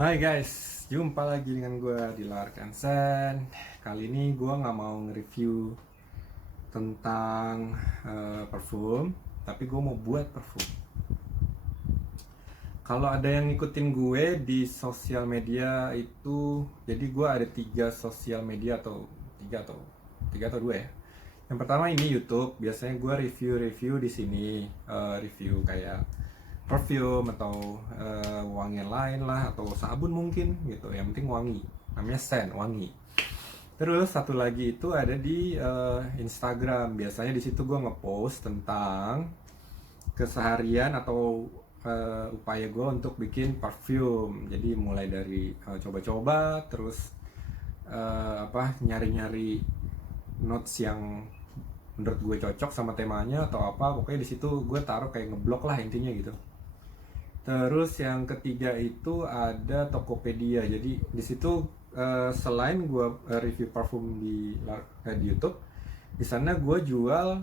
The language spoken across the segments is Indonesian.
Hai guys, jumpa lagi dengan gue di Lar Kansan. Kali ini gue nggak mau nge-review tentang parfum, tapi gue mau buat parfum. Kalau ada yang ngikutin gue di sosial media itu, jadi gue ada tiga sosial media atau dua ya. Yang pertama ini YouTube, biasanya gue review-review di sini, review kayak perfume atau wangian lain lah atau sabun mungkin gitu. Yang penting wangi, namanya scent, wangi. Terus satu lagi itu ada di Instagram. Biasanya di situ gue ngepost tentang keseharian atau upaya gue untuk bikin parfum. Jadi mulai dari coba-coba, terus nyari-nyari notes yang menurut gue cocok sama temanya atau apa. Pokoknya di situ gue taruh kayak ngeblok lah intinya gitu. Terus yang ketiga itu ada Tokopedia. Jadi di situ selain gue review parfum di YouTube, di sana gue jual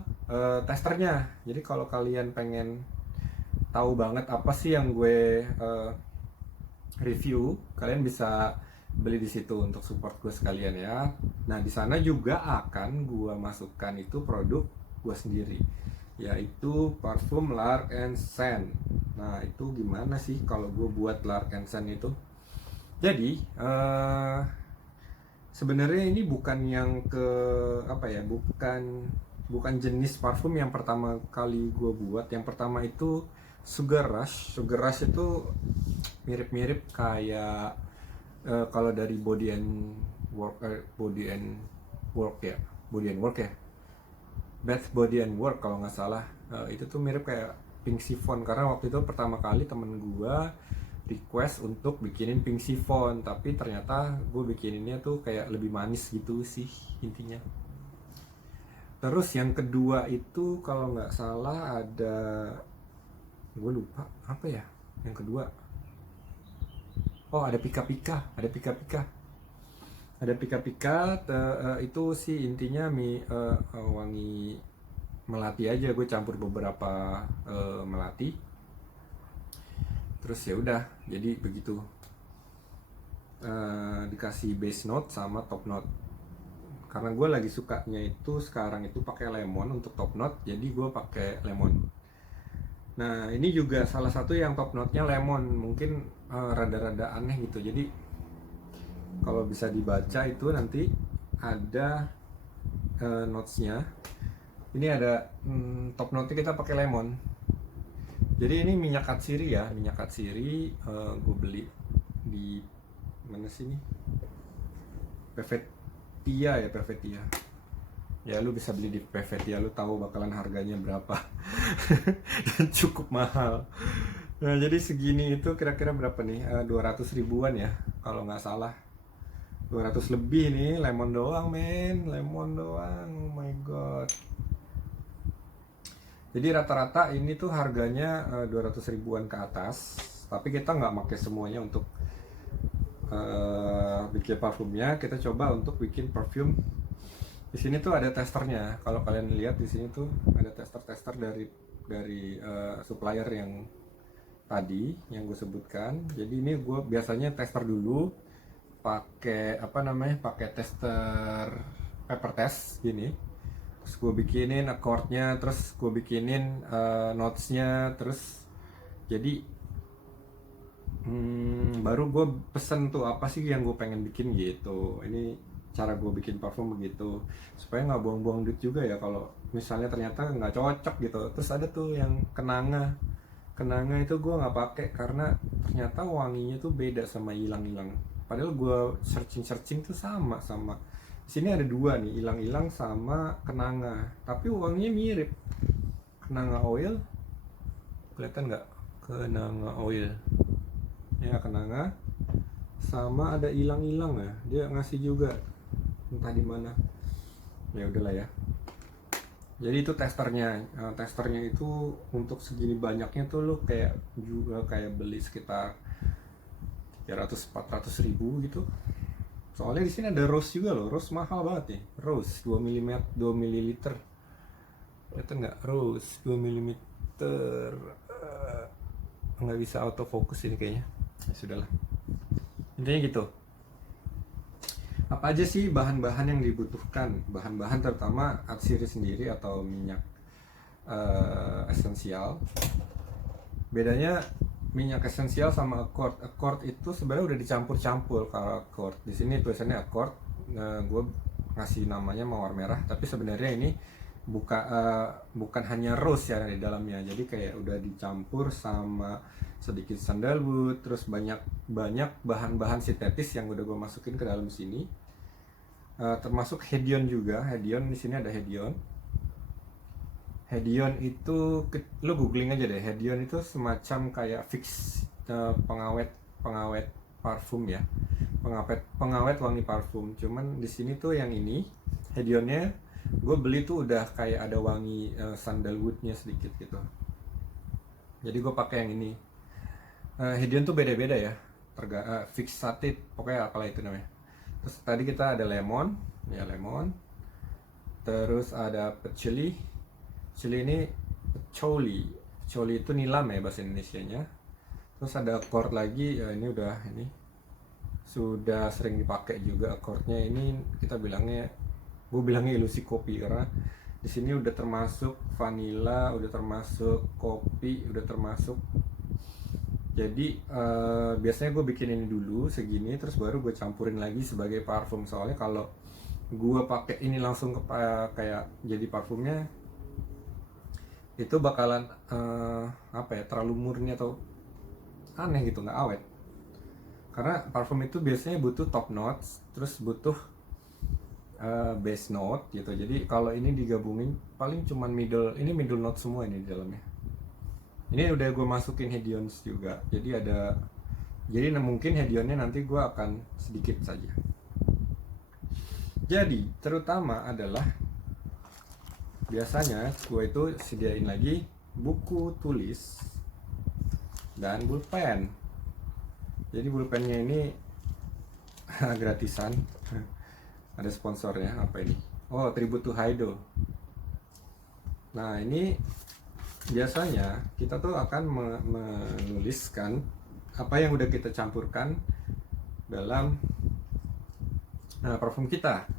testernya. Jadi kalau kalian pengen tahu banget apa sih yang gue review, kalian bisa beli di situ untuk support gue sekalian ya. Nah di sana juga akan gue masukkan itu produk gue sendiri, yaitu parfum Lark and Scent. Nah itu gimana sih kalau gue buat Lark and Scent itu? Jadi sebenarnya ini bukan yang ke apa ya, bukan jenis parfum yang pertama kali gue buat. Yang pertama itu Sugar Rush. Sugar Rush itu mirip-mirip kayak kalau dari Body and Work ya, Body and Work ya, Bath Body and Work kalau nggak salah. Itu tuh mirip kayak pink chiffon, karena waktu itu pertama kali temen gue request untuk bikinin pink chiffon, tapi ternyata gue bikininnya tuh kayak lebih manis gitu sih intinya. Terus yang kedua itu kalau nggak salah ada, gue lupa apa ya yang kedua. Oh ada Pika Pika, itu sih intinya wangi melati aja. Gue campur beberapa melati, terus ya udah jadi begitu. Dikasih base note sama top note, karena gue lagi sukanya itu sekarang itu pakai lemon untuk top note, jadi gue pakai lemon. Nah ini juga salah satu yang top note-nya lemon, mungkin rada-rada aneh gitu. Jadi kalau bisa dibaca itu nanti ada notes-nya. Ini ada top note-nya kita pakai lemon. Jadi ini minyak katsiri ya, minyak katsiri gue beli di mana sih ini? Perfetia. Ya lu bisa beli di Perfetia, lu tahu bakalan harganya berapa. Dan cukup mahal. Nah jadi segini itu kira-kira berapa nih? 200 ribuan ya kalau nggak salah. 200 lebih nih, lemon doang men, lemon doang, oh my god. Jadi rata-rata ini tuh harganya 200 ribuan ke atas. Tapi kita nggak pakai semuanya untuk bikin parfumnya. Kita coba untuk bikin perfume. Di sini tuh ada testernya. Kalau kalian lihat di sini tuh ada tester-tester dari supplier yang tadi yang gue sebutkan. Jadi ini gue biasanya tester dulu pakai pakai tester paper test gini. Terus gue bikinin akordnya, terus gue bikinin notesnya, terus jadi baru gue pesen tuh apa sih yang gue pengen bikin gitu. Ini cara gue bikin parfum begitu, supaya nggak buang-buang duit juga ya kalau misalnya ternyata nggak cocok gitu. Terus ada tuh yang kenanga itu gue nggak pakai karena ternyata wanginya tuh beda sama ilang-ilang. Padahal gue searching tuh sama di sini ada dua nih, ilang-ilang sama kenanga, tapi wanginya mirip. Kenanga oil, kelihatan nggak? Kenanga oil ya, kenanga sama ada ilang-ilang ya, dia ngasih juga entah di mana. Ya udahlah ya. Jadi itu testernya. Testernya itu untuk segini banyaknya tuh lo kayak beli sekitar 300-400 ribu gitu. Soalnya di sini ada rose juga loh. Rose mahal banget nih. Rose 2 mm, 2 ml. Itu nggak? Rose 2 mm. Nggak bisa autofocus ini kayaknya. Ya sudahlah. Intinya gitu. Apa aja sih bahan-bahan yang dibutuhkan? Bahan-bahan terutama atsiri sendiri atau minyak esensial. Bedanya minyak esensial sama accord. Accord itu sebenarnya udah dicampur-campur. Kalau accord di sini tulisannya accord, gue ngasih namanya mawar merah, tapi sebenarnya ini bukan hanya rose ya di dalamnya. Jadi kayak udah dicampur sama sedikit sandalwood, terus banyak bahan-bahan sintetis yang udah gue masukin ke dalam sini. Termasuk hedion juga. Hedion di sini ada hedion. Hedion itu lu googling aja deh. Hedion itu semacam kayak fix pengawet parfum ya. Pengawet wangi parfum. Cuman di sini tuh yang ini Hedionnya gue beli tuh udah kayak ada wangi sandalwoodnya sedikit gitu. Jadi gue pakai yang ini. Hedion tuh beda-beda ya. Fixated pokoknya apalah itu namanya. Terus tadi kita ada lemon, ya lemon. Terus ada patchouli. Patchouli ini patchouli itu nilam ya bahasa Indonesianya. Terus ada accord lagi, ya ini sudah sering dipakai juga acordnya. Ini gue bilangnya ilusi kopi karena di sini udah termasuk vanilla, udah termasuk kopi, udah termasuk. Jadi biasanya gue bikin ini dulu segini, terus baru gue campurin lagi sebagai parfum. Soalnya kalau gue pakai ini langsung kayak jadi parfumnya, itu bakalan terlalu murni atau aneh gitu, nggak awet. Karena parfum itu biasanya butuh top notes, terus butuh base note gitu. Jadi kalau ini digabungin paling cuman middle note semua ini di dalamnya. Ini udah gue masukin hedions juga. Jadi mungkin hedionnya nanti gue akan sedikit saja. Jadi terutama adalah biasanya gue itu sediain lagi buku tulis dan pulpen. Jadi pulpennya ini gratisan. Ada sponsornya, apa ini? Oh, Tribute to Haido. Nah, ini biasanya kita tuh akan menuliskan apa yang udah kita campurkan dalam parfum kita.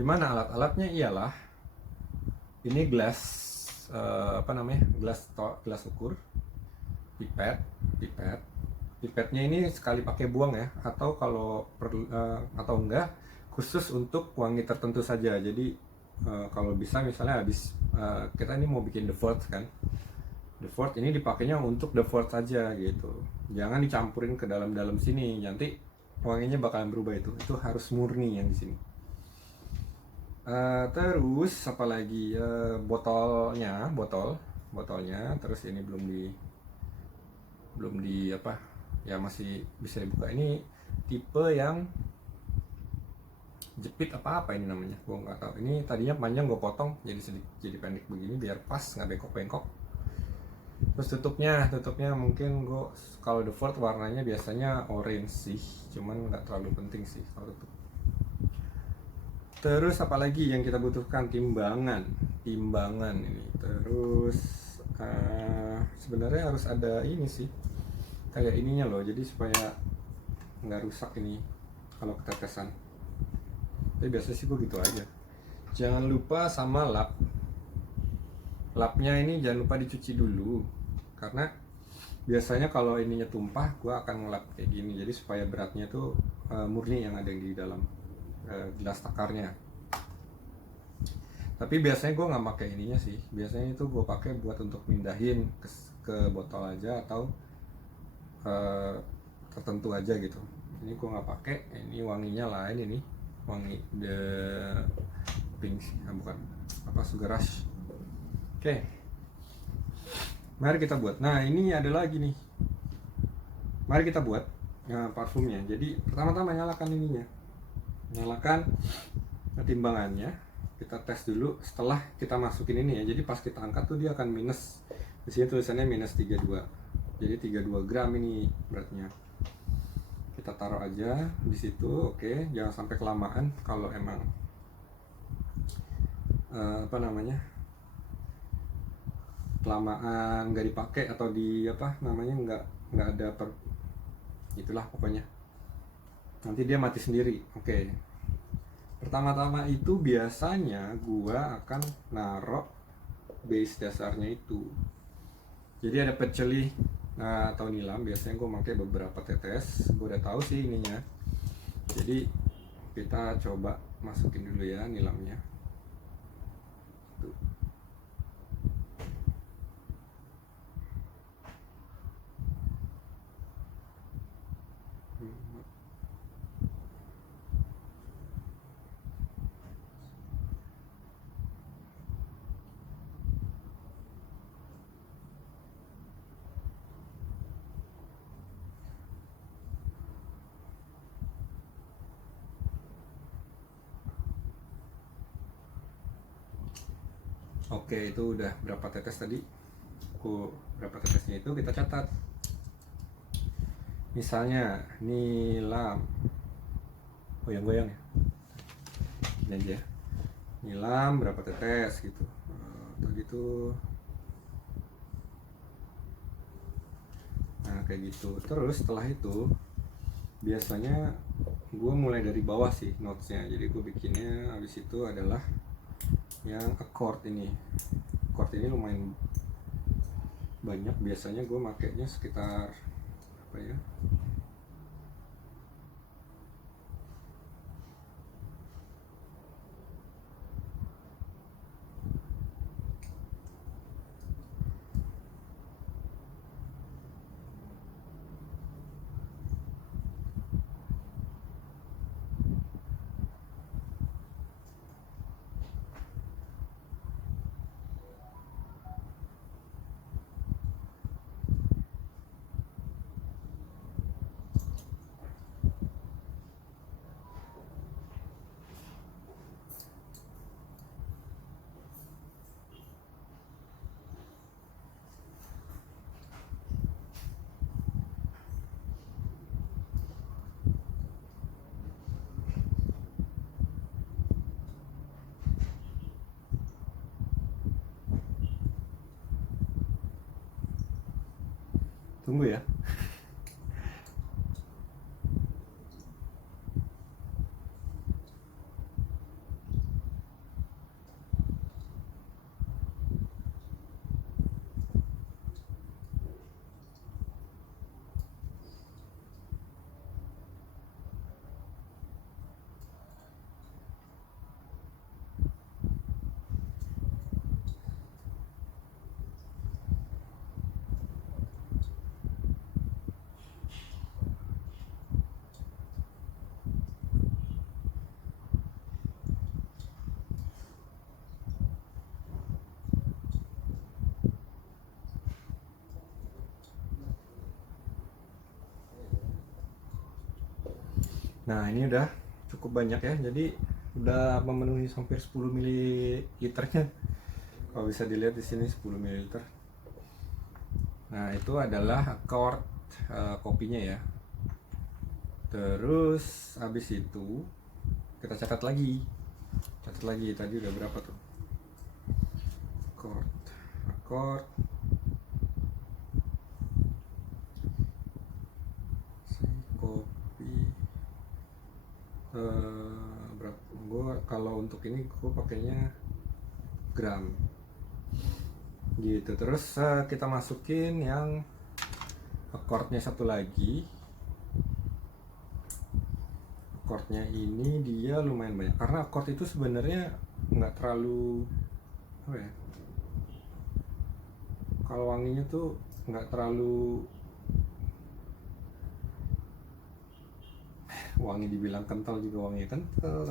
Gimana alat-alatnya? Ialah ini gelas gelas ukur, pipetnya ini sekali pakai buang ya, atau kalau atau enggak khusus untuk wangi tertentu saja. Jadi kalau bisa misalnya habis kita ini mau bikin the Fort kan, the Fort ini dipakainya untuk the Fort saja gitu, jangan dicampurin ke dalam sini, nanti wanginya bakalan berubah. Itu harus murni yang di sini. Terus apalagi botolnya, terus ini belum di apa ya, masih bisa dibuka. Ini tipe yang jepit apa ini namanya, gue nggak tahu. Ini tadinya panjang, gue potong jadi pendek begini biar pas, nggak bengkok-bengkok. Terus tutupnya mungkin gue kalau the Fort warnanya biasanya orange sih, cuman nggak terlalu penting sih kalau tutup. Terus apalagi yang kita butuhkan? Timbangan ini. Terus sebenarnya harus ada ini sih, kayak ininya loh, jadi supaya nggak rusak ini kalau ketetesan. Tapi biasa sih gue gitu aja. Jangan lupa sama lapnya ini jangan lupa dicuci dulu, karena biasanya kalau ininya tumpah gue akan ngelap kayak gini, jadi supaya beratnya tuh murni yang ada di dalam gelas takarnya. Tapi biasanya gue nggak pakai ininya sih, biasanya itu gue pakai buat untuk mindahin ke botol aja, atau tertentu aja gitu. Ini gue nggak pakai. Ini wanginya lain, ini wangi the pink, bukan apa, sugar rush. Oke. Mari kita buat. Nah, ini ada lagi nih, mari kita buat parfumnya. Jadi pertama-tama nyalakan timbangannya, kita tes dulu. Setelah kita masukin ini ya, jadi pas kita angkat tuh dia akan minus. Di sini tulisannya minus 32, jadi 32 gram ini beratnya. Kita taruh aja di situ. Oke, jangan sampai kelamaan. Kalau emang kelamaan nggak dipakai atau nggak ada itulah pokoknya. nanti dia mati sendiri. Oke. Pertama-tama itu biasanya gua akan narok base dasarnya itu. Jadi ada peceli atau nilam, biasanya gue pakai beberapa tetes. Gue udah tahu sih ininya. Jadi kita coba masukin dulu ya nilamnya. Tuh. Oke, itu udah berapa tetes tadi? Berapa tetesnya itu kita catat. Misalnya nilam, goyang-goyang ya, ini aja. Nilam berapa tetes gitu. Tadi tuh, nah kayak gitu. Terus setelah itu biasanya gue mulai dari bawah sih notesnya. Jadi gue bikinnya habis itu adalah yang chord ini. Chord ini lumayan banyak, biasanya gue makainya sekitar apa ya, tunggu ya. Nah ini udah cukup banyak ya, jadi udah memenuhi hampir 10 ml-nya. Kalau bisa dilihat di sini 10 ml. Nah itu adalah chord kopinya ya. Terus habis itu kita catat lagi. Tadi udah berapa tuh? Chord kopi. Berapa? Gue kalau untuk ini gue pakainya gram gitu. Terus kita masukin yang chordnya satu lagi. Chordnya ini dia lumayan banyak karena chord itu sebenarnya nggak terlalu apa ya, kalau wanginya tuh nggak terlalu wangi, dibilang kental juga wangi kental.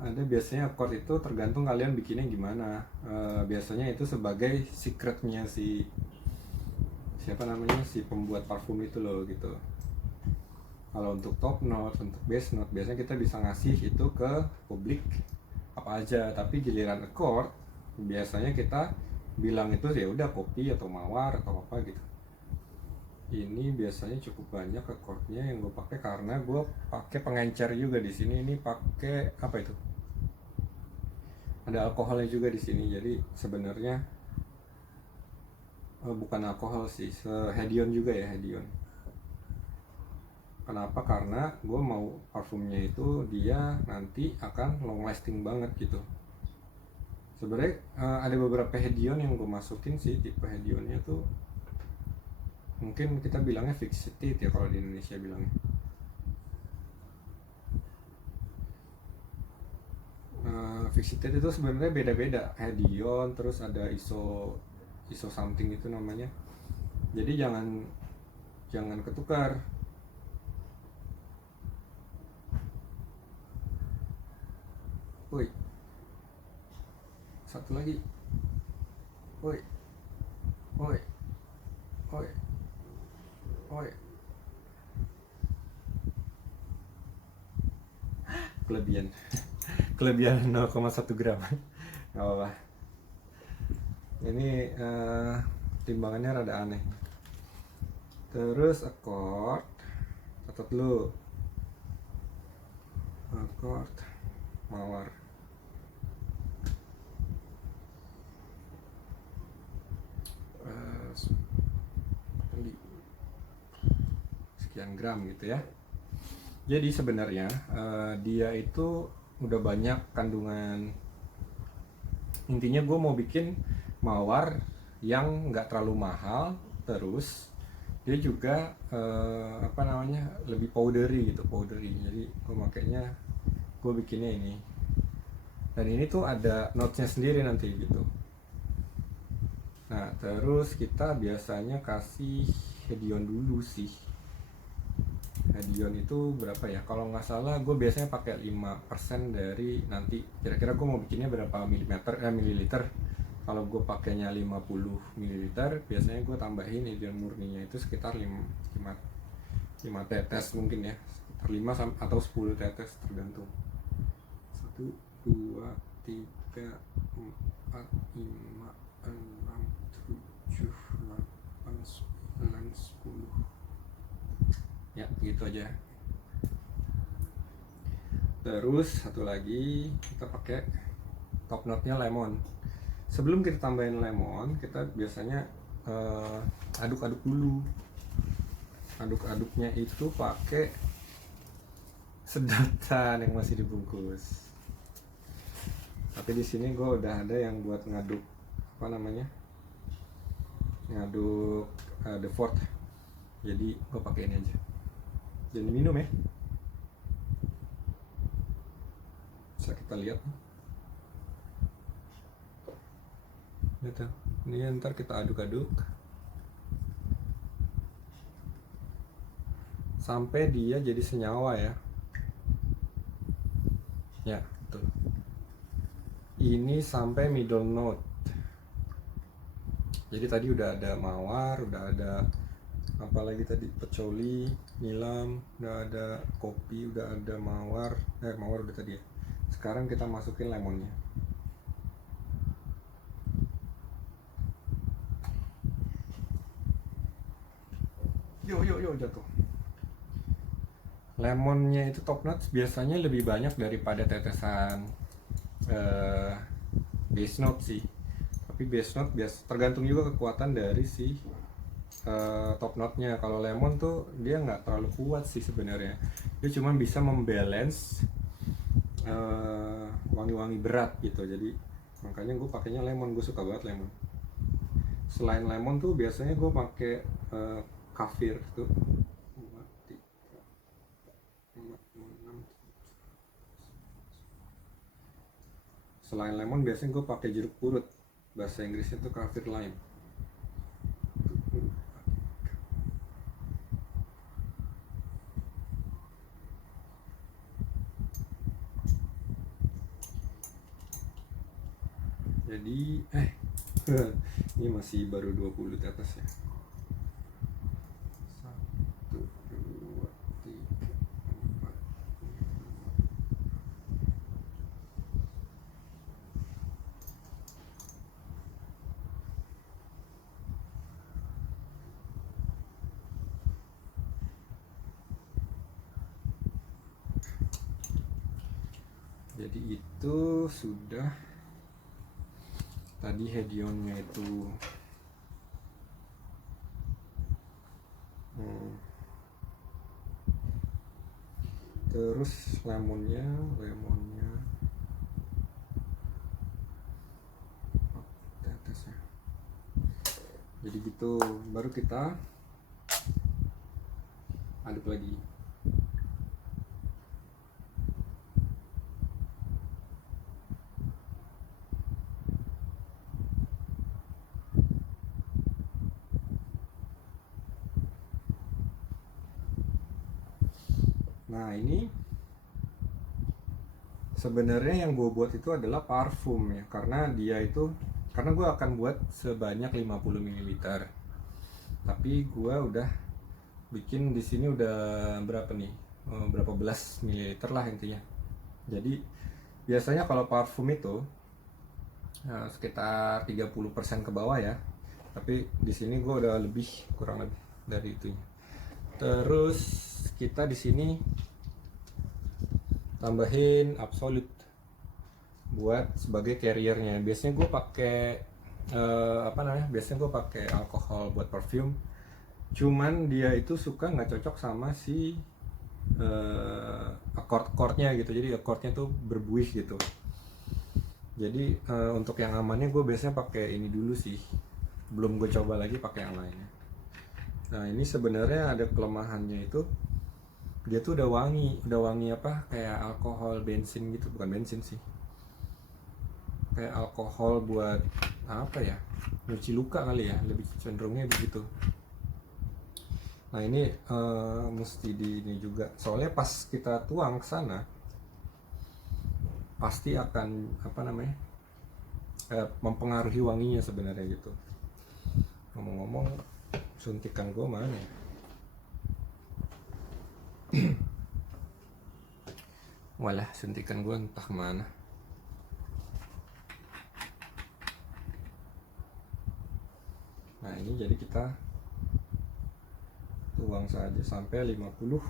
Ada biasanya chord itu tergantung kalian bikinnya gimana. Biasanya itu sebagai secretnya si siapa namanya, si pembuat parfum itu loh gitu. Kalau untuk top note, untuk base note, biasanya kita bisa ngasih itu ke publik apa aja. Tapi giliran chord biasanya kita bilang itu ya udah kopi atau mawar atau apa gitu. Ini biasanya cukup banyak chordnya yang gue pakai karena gue pakai pengencer juga di sini. Ini pakai apa itu? Ada alkoholnya juga di sini. Jadi sebenarnya bukan alkohol sih, hedion juga ya, hedion. Kenapa? Karena gue mau parfumnya itu dia nanti akan long lasting banget gitu. Sebenarnya ada beberapa hedion yang gue masukin sih, tipe hedionnya tuh mungkin kita bilangnya fixed ya kalau di Indonesia bilangnya. Fixed itu sebenarnya beda-beda hedion, terus ada ISO something itu namanya. Jadi jangan ketukar. Woi, satu lagi. Woi, woi, woi, woi. Kelebihan, kelebihan 0,1 gram. Gak apa-apa. Ini timbangannya rada aneh. Terus accord, catat dulu. Accord, mawar. Sekian gram gitu ya. Jadi sebenarnya dia itu udah banyak kandungan. Intinya gue mau bikin mawar yang nggak terlalu mahal, terus dia juga lebih powdery gitu, powdery. Jadi gue makanya gue bikinnya ini. Dan ini tuh ada notesnya sendiri nanti gitu. Nah terus kita biasanya kasih hedion dulu sih. Hedion itu berapa ya? Kalau nggak salah gue biasanya pakai 5% dari nanti kira-kira gue mau bikinnya berapa mililiter. Kalau gue pakainya 50 mililiter, biasanya gue tambahin hedion murninya itu sekitar 5 tetes mungkin ya. Sekitar 5 atau 10 tetes tergantung. 1, 2, 3, 4, 5, 6, 7, 8, 9, 10. Ya gitu aja. Terus satu lagi kita pakai top note-nya lemon. Sebelum kita tambahin lemon, kita biasanya aduk-aduk dulu. Aduk-aduknya itu pakai sedotan yang masih dibungkus. Tapi di sini gue udah ada yang buat ngaduk ngaduk the fourth. Jadi gue pakai ini aja. Jangan minum ya. Bisa kita lihat. Gitu. Ini ntar kita aduk-aduk sampai dia jadi senyawa ya. Ya, betul. Ini sampai middle note. Jadi tadi udah ada mawar, udah ada apalagi tadi pecoli, nilam, udah ada kopi, udah ada mawar udah tadi ya. Sekarang kita masukin lemonnya. Yo jatuh. Lemonnya itu top notes biasanya lebih banyak daripada tetesan base note sih. Tapi base note tergantung juga kekuatan dari si top note-nya. Kalau lemon tuh dia nggak terlalu kuat sih sebenarnya. Dia cuma bisa membalance wangi-wangi berat gitu. Jadi makanya gue pakainya lemon. Gue suka banget lemon. Selain lemon tuh biasanya gue pakai kafir tuh. Selain lemon biasanya gue pakai jeruk purut. Bahasa Inggrisnya tuh kaffir lime. Jadi ini masih baru 20 tetes ya. 1, 2, 3, 4. Jadi itu sudah tadi hedionnya itu terus lemonnya tetesnya. Jadi gitu, baru kita aduk lagi. Nah ini sebenarnya yang gue buat itu adalah parfum ya, karena gue akan buat sebanyak 50 ml. Tapi gue udah bikin di sini udah berapa nih? Berapa belas mililiter lah intinya. Jadi biasanya kalau parfum itu sekitar 30% ke bawah ya. Tapi di sini gue udah kurang lebih dari itu. Terus kita di sini tambahin absolut buat sebagai carriernya. Biasanya gue pakai biasanya gue pakai alkohol buat parfum. Cuman dia itu suka nggak cocok sama si akord-akordnya gitu. Jadi akordnya tuh berbuih gitu. Jadi untuk yang amannya gue biasanya pakai ini dulu sih. Belum gue coba lagi pakai yang lainnya. Nah ini sebenarnya ada kelemahannya itu, dia tuh udah wangi apa, kayak alkohol bensin gitu, bukan bensin sih, kayak alkohol buat apa ya, nyuci luka kali ya, lebih cenderungnya begitu. Nah ini mesti di ini juga, soalnya pas kita tuang ke sana pasti akan mempengaruhi wanginya sebenarnya gitu. Ngomong-ngomong, suntikan gue mana ya? Walah, suntikan gue entah kemana. Nah ini jadi kita tuang saja sampai 50.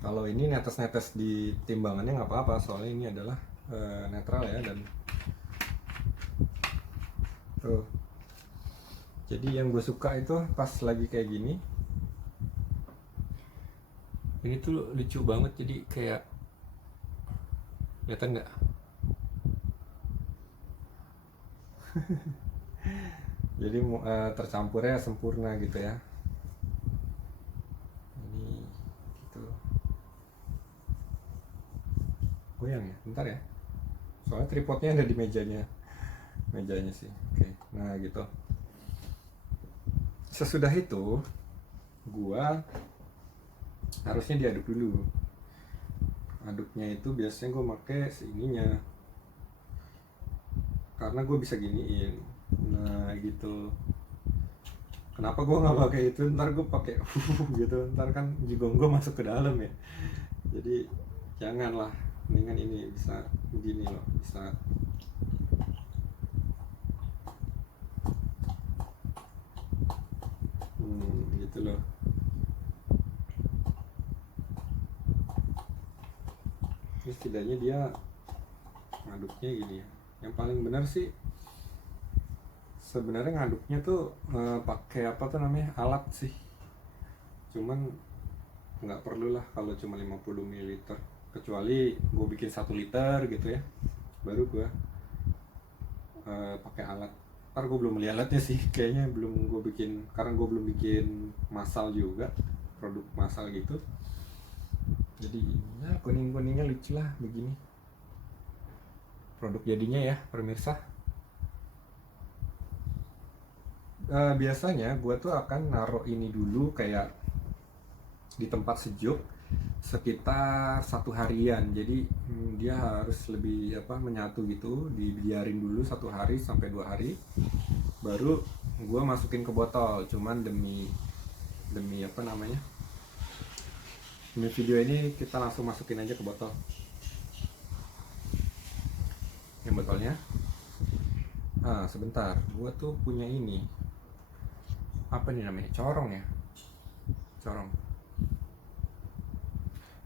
Kalau ini netes-netes di timbangannya nggak apa-apa, soalnya ini adalah netral ya. Dan tuh, jadi yang gue suka itu pas lagi kayak gini, ini tuh lucu banget. Jadi kayak, kelihatan nggak? Jadi tercampurnya sempurna gitu ya. Ini gitu. Goyang ya, bentar ya. Soalnya tripodnya ada di mejanya sih. Oke, nah gitu. Sesudah itu, gua harusnya diaduk dulu. Aduknya itu biasanya gue pakai seininya, karena gue bisa giniin. Nah gitu. Kenapa gue nggak pakai itu? Ntar gue pakai gitu, ntar kan jigong gue masuk ke dalam ya. Jadi janganlah, mendingan ini bisa begini loh, bisa gitu loh. Ini setidaknya dia ngaduknya gini ya. Yang paling benar sih sebenarnya ngaduknya tuh pakai apa tuh namanya, alat sih. Cuman nggak perlu lah kalau cuma 50 ml, kecuali gue bikin 1 liter gitu ya, baru gue pakai alat. Ntar gue belum beli alatnya sih, kayaknya belum gue bikin, karena gue belum bikin massal juga, produk massal gitu. Jadi ya kuning-kuningnya lucu lah begini produk jadinya ya pemirsa. Biasanya gue tuh akan naruh ini dulu kayak di tempat sejuk sekitar 1 harian. Jadi dia harus lebih menyatu gitu, dibiarin dulu 1 hari sampai 2 hari, baru gue masukin ke botol. Cuman demi demi video ini kita langsung masukin aja ke botol. Yang botolnya sebentar, gue tuh punya ini, apa nih namanya, corong ya, corong.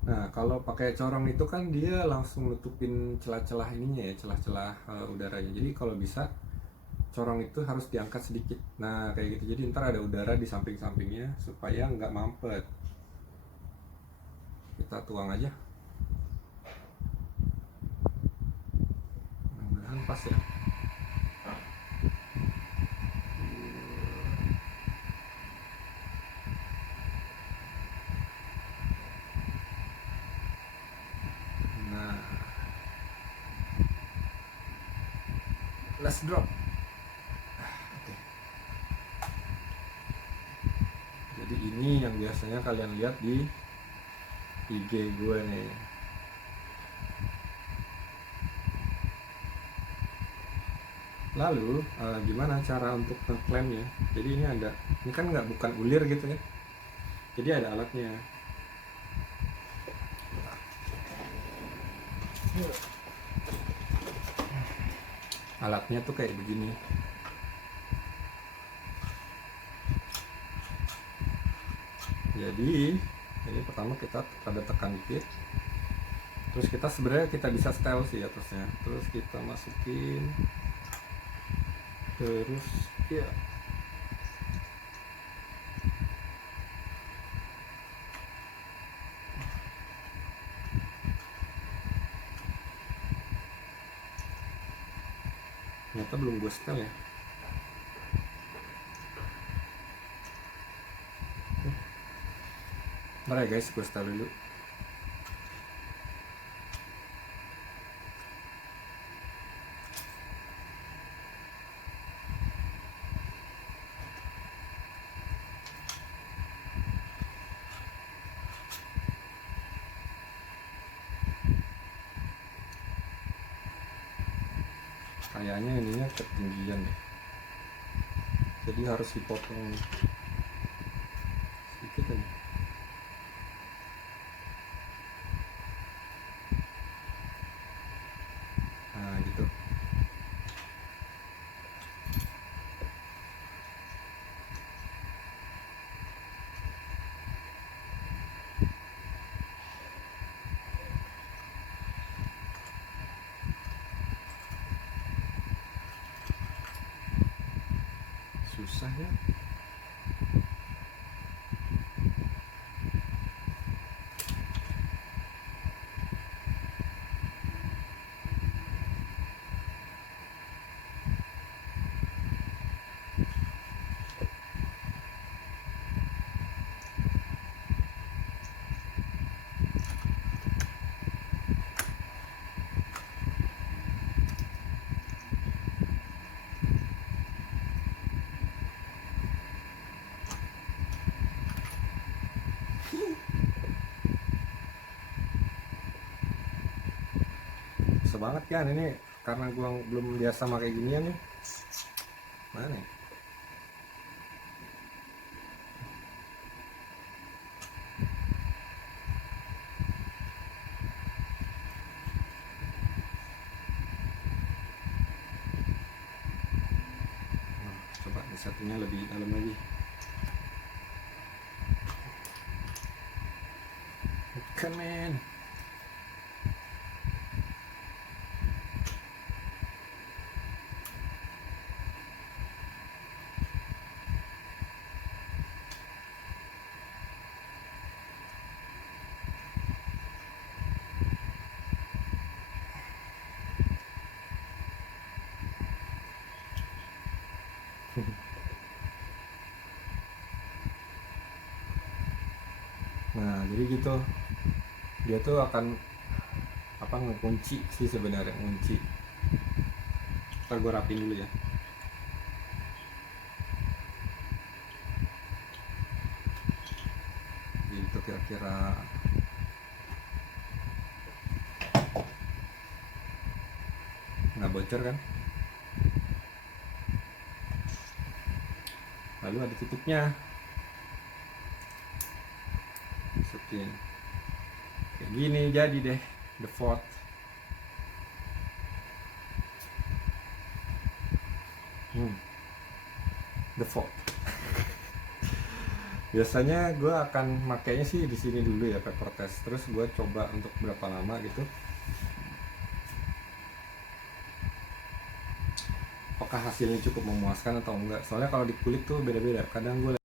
Nah Nah, kalau pakai corong itu kan dia langsung nutupin celah-celah ininya ya, celah-celah udaranya. Jadi kalau bisa corong itu harus diangkat sedikit. Nah, kayak gitu. Jadi ntar ada udara di samping-sampingnya supaya nggak mampet. Kita tuang aja. Mudah-mudahan pas ya. Nah, let's drop. Oke. Jadi ini yang biasanya kalian lihat di IG gue nih. Lalu gimana cara untuk ngeklaimnya? Jadi ini kan bukan ulir gitu ya. Jadi ada alatnya. Alatnya tuh kayak begini. Jadi ini pertama kita ada tekan dikit. Terus kita sebenarnya kita bisa setel sih atasnya. Terus kita masukin. Terus ya. Ternyata belum gue setel ya. Bentar ya guys, gue setel dulu. Kayaknya ininya ketinggian deh. Jadi harus dipotong sedikit aja. Nah gitu. Susah ya. Susah banget kan ini karena gua belum biasa pakai ginian nih. Mana ya? Coba settingnya lebih dalam lagi. Come in. Nah jadi gitu, dia tuh akan ngekunci sih sebenarnya, ngunci. Ntar gue rapin dulu ya. Gitu kira-kira. Nggak bocor kan? Lalu ada tutupnya. Masukin. Kayak gini jadi deh the fort. The fort. Biasanya gue akan makainya sih di sini dulu ya, paper test, terus gue coba untuk berapa lama gitu, apakah hasilnya cukup memuaskan atau enggak. Soalnya kalau di kulit tuh beda-beda, kadang gue